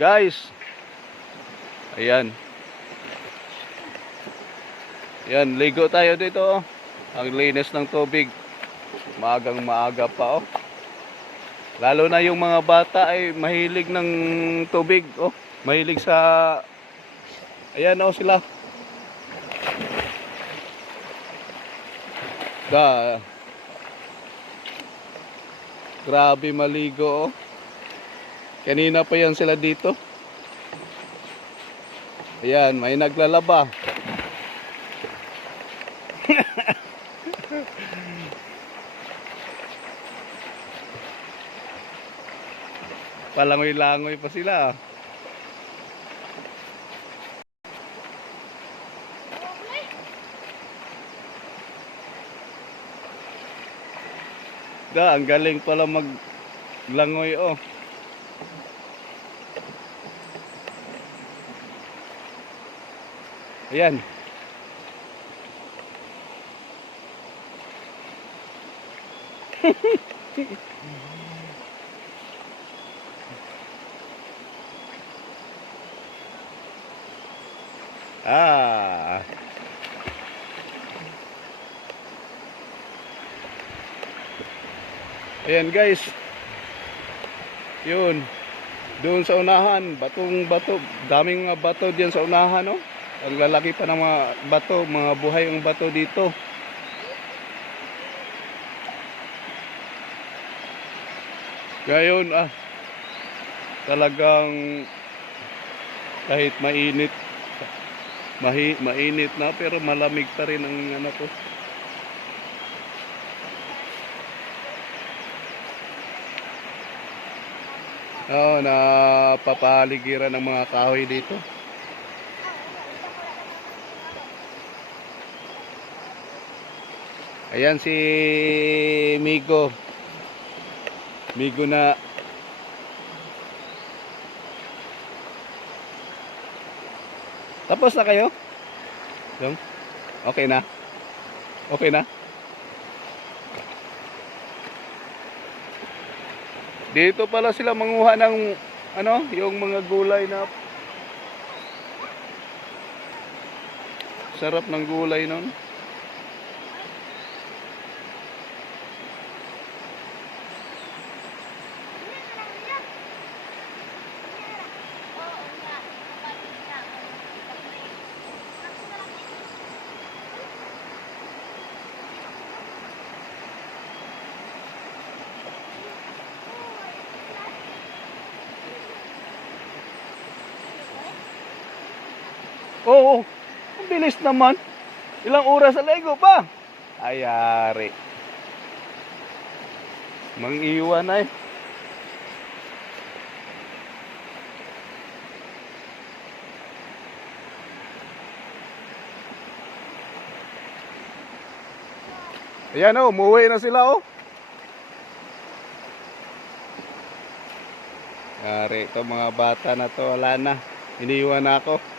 Guys, ayan. Ayan, ligo tayo dito. Oh. Ang linis ng tubig. Maagang maaga pa. Oh. Lalo na yung mga bata ay mahilig ng tubig. Oh. Mahilig sa... Ayan oh sila. Grabe maligo. Oh. Kanina pa yan sila dito. Ayan, may naglalaba. Palangoy-langoy pa sila. Ang galing pala maglangoy oh. Ayan. Ayan guys. Yun. Doon sa unahan, bato, daming mga bato diyan sa unahan, no? Ang lalaki pa ng mga bato, mga buhay ang bato dito. Ngayon, talagang kahit mainit, mainit na pero malamig pa rin ang ano to. Oo, napapaligiran ng mga kahoy dito. Ayan si Migo. Migo na. Tapos na kayo? Okay na? Okay na? Dito pala sila manguha ng ano, yung mga gulay na sarap ng gulay nun. Oo, ang bilis naman. Ilang oras sa Lego pa? Ayari. Mang-iwan ay. Ayan oh, umuwi na sila oh. Ayari, ito mga bata na to, wala na. Iniwan na ako.